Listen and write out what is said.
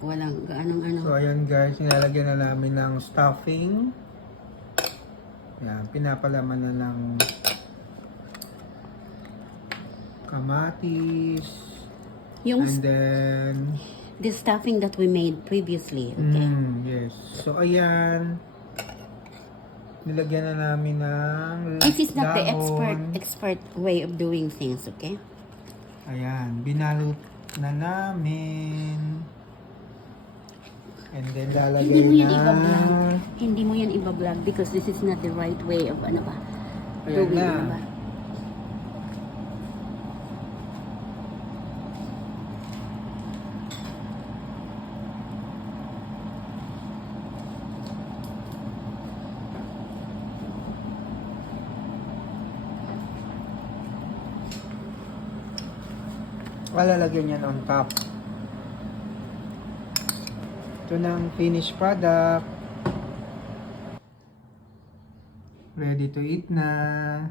Walang anong ano. So ayan guys, nilalagyan na namin ng stuffing. Yan, pinapalaman na ng kamatis. yung And then, the stuffing that we made previously, okay? mm, yes. So ayan, nilagyan na namin ng This is not the expert expert way of doing things, okay? Ayan, binalot na namin. And then lalagay Hindi mo yan na. iba-vlog. Hindi mo yan iba-vlog because this is not the right way of ano ba? Ayan doing na. ano ba? Lalagyan yan on top. Ito na ang finished product. Ready to eat na.